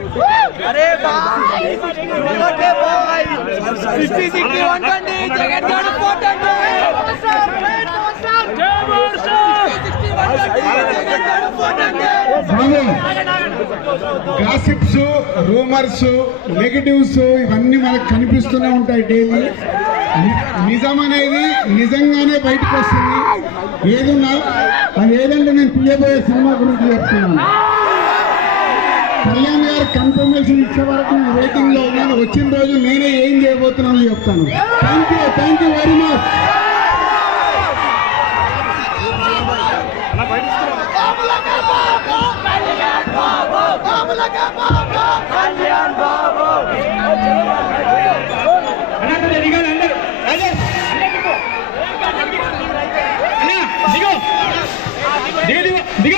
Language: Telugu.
अरे भाई 50-60 120 जगन गाड़ గాసిప్స్, రూమర్స్, నెగటివ్స్ ఇవన్నీ మనకు కనిపిస్తూనే ఉంటాయి డైలీ. నిజం అనేది నిజంగానే బయటకు వస్తుంది. ఏదున్నా అది ఏదంటే నేను తీయబోయే సినిమా గురించి చెప్తున్నాను. కళ్యాణ్ గారు కన్ఫర్మేషన్ ఇచ్చే వరకు నేను వెయిటింగ్ లో ఉన్నాను. వచ్చిన రోజు నేనే ఏం చేయబోతున్నాను చెప్తాను. Thank you very much. దిగ